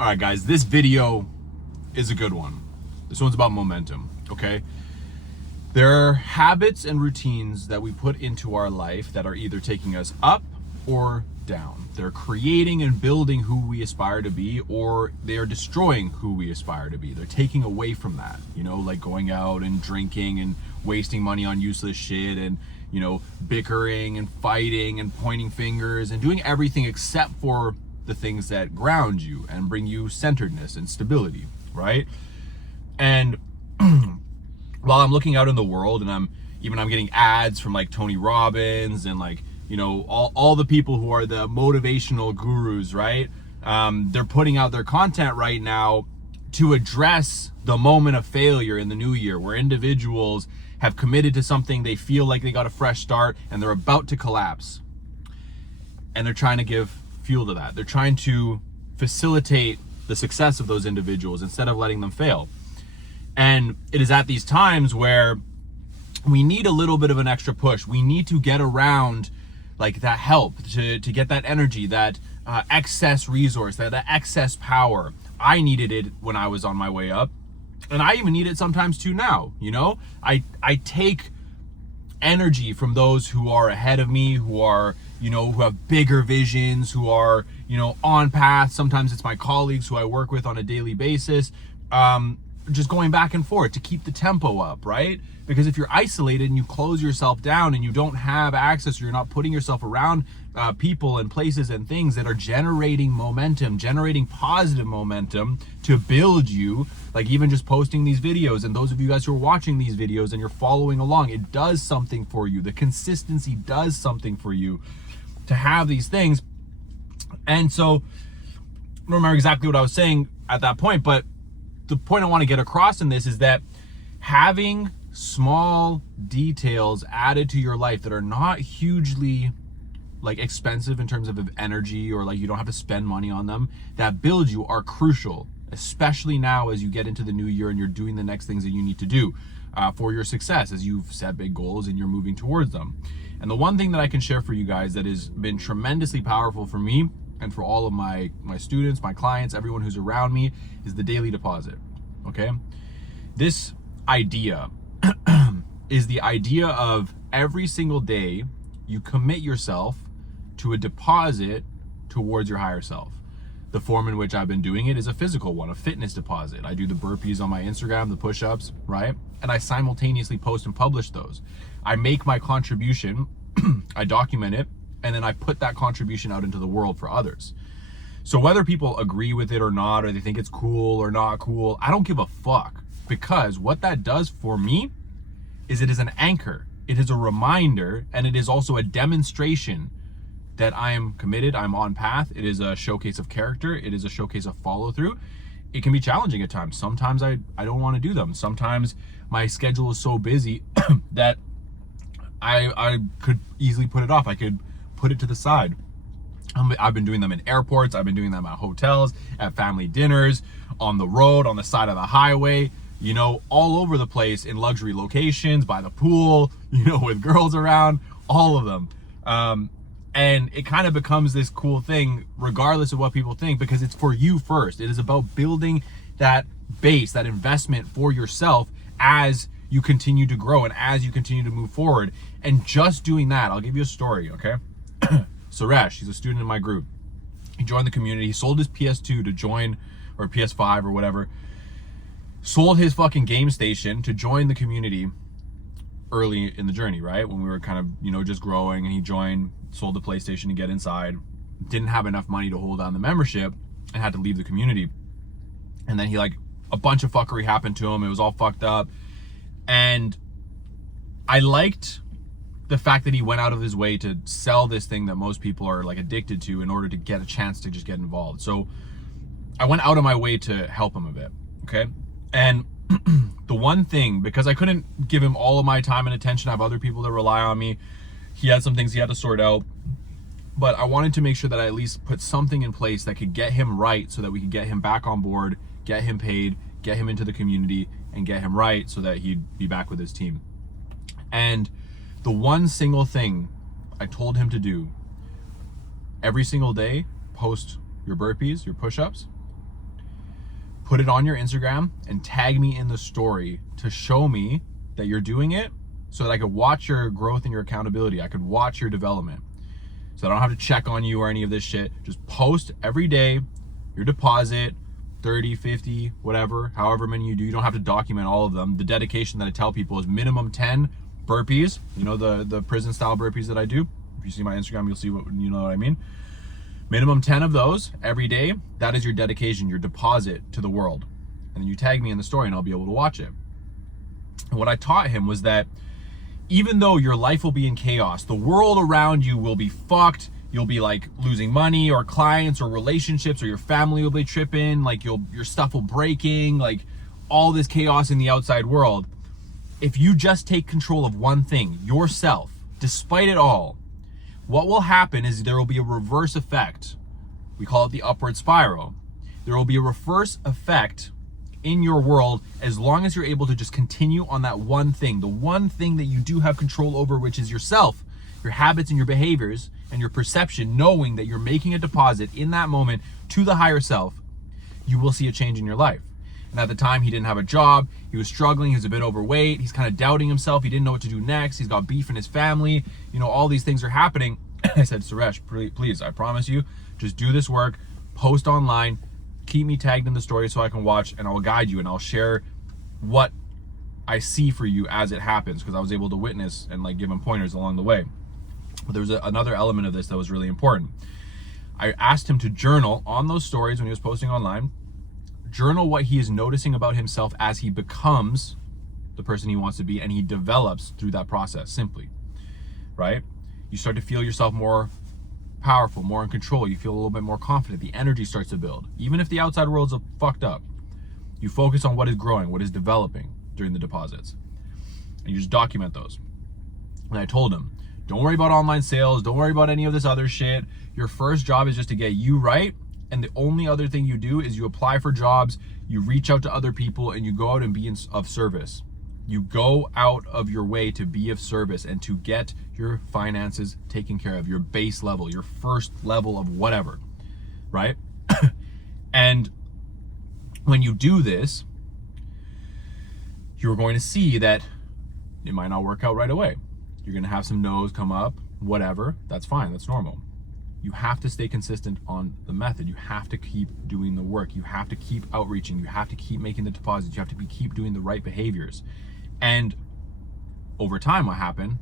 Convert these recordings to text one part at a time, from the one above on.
All right, guys, this video is a good one. This one's about momentum, okay? There are habits and routines that we put into our life that are either taking us up or down. They're creating and building who we aspire to be, or they are destroying who we aspire to be. They're taking away from that, like going out and drinking and wasting money on useless shit and, bickering and fighting and pointing fingers and doing everything except for the things that ground you and bring you centeredness and stability, right? And while I'm looking out in the world and I'm getting ads from like Tony Robbins and all the people who are the motivational gurus, right? They're putting out their content right now to address the moment of failure in the new year where individuals have committed to something, they feel like they got a fresh start and they're about to collapse. And they're trying to give fuel to that. They're trying to facilitate the success of those individuals instead of letting them fail. And it is at these times where we need a little bit of an extra push. We need to get around like that help to get that energy, that excess resource, that excess power. I needed it when I was on my way up. And I even need it sometimes too now, I take energy from those who are ahead of me, who are, who have bigger visions, who are, on path. Sometimes it's my colleagues who I work with on a daily basis. Just going back and forth to keep the tempo up, right? Because if you're isolated and you close yourself down and you don't have access, or you're not putting yourself around people and places and things that are generating momentum, generating positive momentum to build you, like even just posting these videos, and those of you guys who are watching these videos and you're following along, it does something for you. The consistency does something for you to have these things. And so I don't remember exactly what I was saying at that point, but the point I want to get across in this is that having small details added to your life that are not hugely expensive in terms of energy, or you don't have to spend money on them, that build you, are crucial, especially now as you get into the new year and you're doing the next things that you need to do for your success, as you've set big goals and you're moving towards them. And the one thing that I can share for you guys that has been tremendously powerful for me and for all of my students, my clients, everyone who's around me, is the daily deposit, okay? This idea is the idea of every single day you commit yourself to a deposit towards your higher self. The form in which I've been doing it is a physical one, a fitness deposit. I do the burpees on my Instagram, the push-ups, right? And I simultaneously post and publish those. I make my contribution, I document it, and then I put that contribution out into the world for others. So whether people agree with it or not, or they think it's cool or not cool, I don't give a fuck, because what that does for me is it is an anchor, it is a reminder, and it is also a demonstration that I am committed, I'm on path. It is a showcase of character, it is a showcase of follow through. It can be challenging at times. Sometimes I don't want to do them. Sometimes my schedule is so busy that I could easily put it off. I could put it to the side. I've been doing them in airports, I've been doing them at hotels, at family dinners, on the road, on the side of the highway, all over the place, in luxury locations, by the pool, with girls around, all of them. And it kind of becomes this cool thing, regardless of what people think, because it's for you first. It is about building that base, that investment for yourself as you continue to grow and as you continue to move forward. And just doing that, I'll give you a story, okay? Suresh, he's a student in my group. He joined the community. He sold his PS2 to join, or PS5 or whatever. Sold his fucking game station to join the community early in the journey, right? When we were kind of, just growing, and he joined, sold the PlayStation to get inside, didn't have enough money to hold on the membership and had to leave the community. And then he a bunch of fuckery happened to him. It was all fucked up. And I liked the fact that he went out of his way to sell this thing that most people are addicted to in order to get a chance to just get involved. So I went out of my way to help him a bit, okay? And the one thing, because I couldn't give him all of my time and attention, I have other people that rely on me. He had some things he had to sort out, but I wanted to make sure that I at least put something in place that could get him right, so that we could get him back on board, get him paid, get him into the community, and get him right so that he'd be back with his team. And the one single thing I told him to do, every single day, post your burpees, your push-ups, put it on your Instagram and tag me in the story to show me that you're doing it, so that I could watch your growth and your accountability. I could watch your development. So I don't have to check on you or any of this shit. Just post every day your deposit, 30, 50, whatever, however many you do. You don't have to document all of them. The dedication that I tell people is minimum 10 burpees. You know, the prison style burpees that I do. If you see my Instagram, you'll see what I mean. Minimum 10 of those every day. That is your dedication, your deposit to the world. And then you tag me in the story and I'll be able to watch it. And what I taught him was that even though your life will be in chaos, the world around you will be fucked. You'll be like losing money or clients or relationships, or your family will be tripping, like your stuff will breaking, like all this chaos in the outside world. If you just take control of one thing, yourself, despite it all, what will happen is there will be a reverse effect. We call it the upward spiral. There will be a reverse effect in your world as long as you're able to just continue on that one thing, the one thing that you do have control over, which is yourself, your habits and your behaviors and your perception, knowing that you're making a deposit in that moment to the higher self. You will see a change in your life. And at the time, he didn't have a job, he was struggling, he was a bit overweight, he's kind of doubting himself, he didn't know what to do next, he's got beef in his family, you know, all these things are happening. I said, Suresh, please, I promise you, just do this work, post online, keep me tagged in the story so I can watch, and I'll guide you and I'll share what I see for you as it happens, because I was able to witness and like give him pointers along the way. But there was another element of this that was really important. I asked him to journal on those stories when he was posting online, journal what he is noticing about himself as he becomes the person he wants to be and he develops through that process, simply, right? You start to feel yourself more powerful, more in control. You feel a little bit more confident. The energy starts to build. Even if the outside world's fucked up, you focus on what is growing, what is developing during the deposits. And you just document those. And I told him, don't worry about online sales. Don't worry about any of this other shit. Your first job is just to get you right. And the only other thing you do is you apply for jobs, you reach out to other people, and you go out and be of service. You go out of your way to be of service and to get your finances taken care of, your base level, your first level of whatever, right? And when you do this, you're going to see that it might not work out right away. You're going to have some no's come up, whatever. That's fine. That's normal. You have to stay consistent on the method. You have to keep doing the work. You have to keep outreaching. You have to keep making the deposits. You have to keep doing the right behaviors. And over time, what happened?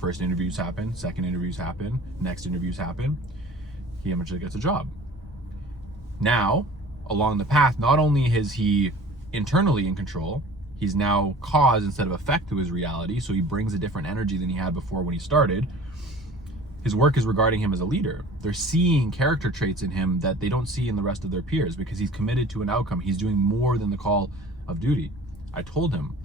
First interviews happen, second interviews happen, next interviews happen. He eventually gets a job. Now, along the path, not only is he internally in control, he's now cause instead of effect to his reality, so he brings a different energy than he had before when he started. His work is regarding him as a leader. They're seeing character traits in him that they don't see in the rest of their peers because he's committed to an outcome. He's doing more than the call of duty. I told him,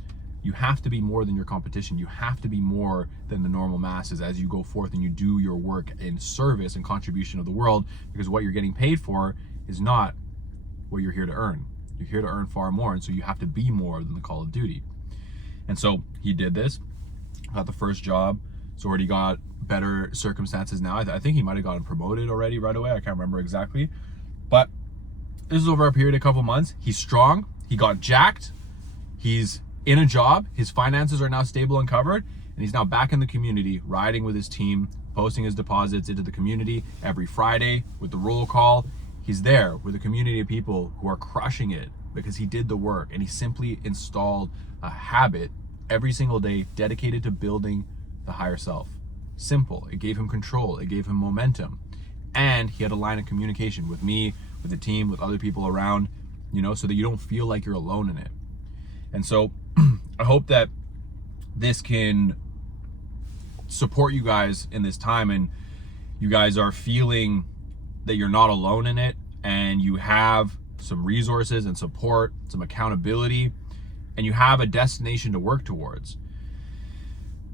you have to be more than your competition. You have to be more than the normal masses as you go forth and you do your work in service and contribution of the world, because what you're getting paid for is not what you're here to earn. You're here to earn far more, and so you have to be more than the call of duty. And so he did this, got the first job. He's already got better circumstances now. I think he might have gotten promoted already right away. I can't remember exactly. But this is over a period of a couple months. He's strong. He got jacked. He's in a job. His finances are now stable and covered. And he's now back in the community, riding with his team, posting his deposits into the community every Friday with the roll call. He's there with a community of people who are crushing it because he did the work and he simply installed a habit every single day dedicated to building the higher self. Simple. It gave him control. It gave him momentum. And he had a line of communication with me, with the team, with other people around, you know, so that you don't feel like you're alone in it. And so I hope that this can support you guys in this time and you guys are feeling that you're not alone in it and you have some resources and support, some accountability, and you have a destination to work towards.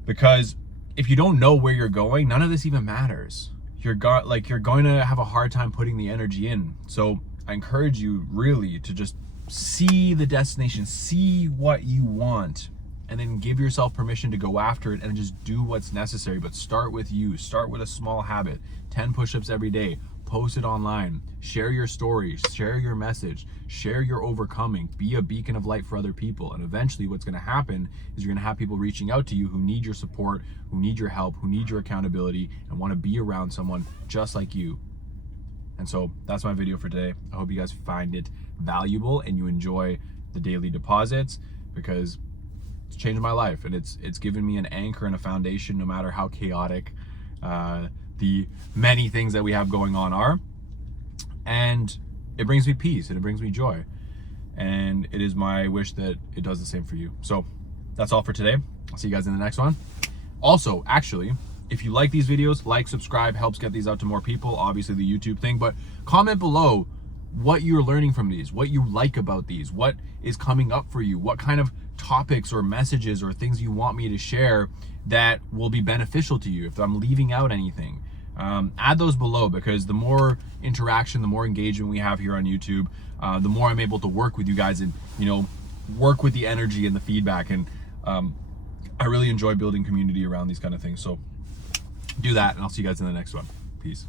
Because if you don't know where you're going, none of this even matters. You're going to have a hard time putting the energy in. So I encourage you really to just see the destination, see what you want, and then give yourself permission to go after it and just do what's necessary. But start with you. Start with a small habit, 10 push-ups every day. post it online, share your story, share your message, share your overcoming, be a beacon of light for other people. And eventually what's going to happen is you're going to have people reaching out to you who need your support, who need your help, who need your accountability, and want to be around someone just like you. And so that's my video for today. I hope you guys find it valuable and you enjoy the daily deposits, because it's changed my life, and it's given me an anchor and a foundation no matter how chaotic the many things that we have going on are. And it brings me peace and it brings me joy. And it is my wish that it does the same for you. So that's all for today. I'll see you guys in the next one. Also, actually, if you like these videos, like, subscribe, helps get these out to more people, obviously the YouTube thing, but comment below what you're learning from these, what you like about these, what is coming up for you, what kind of topics or messages or things you want me to share that will be beneficial to you. If I'm leaving out anything, add those below, because the more interaction, the more engagement we have here on YouTube, the more I'm able to work with you guys and, you know, work with the energy and the feedback. And I really enjoy building community around these kind of things. So do that, and I'll see you guys in the next one. Peace.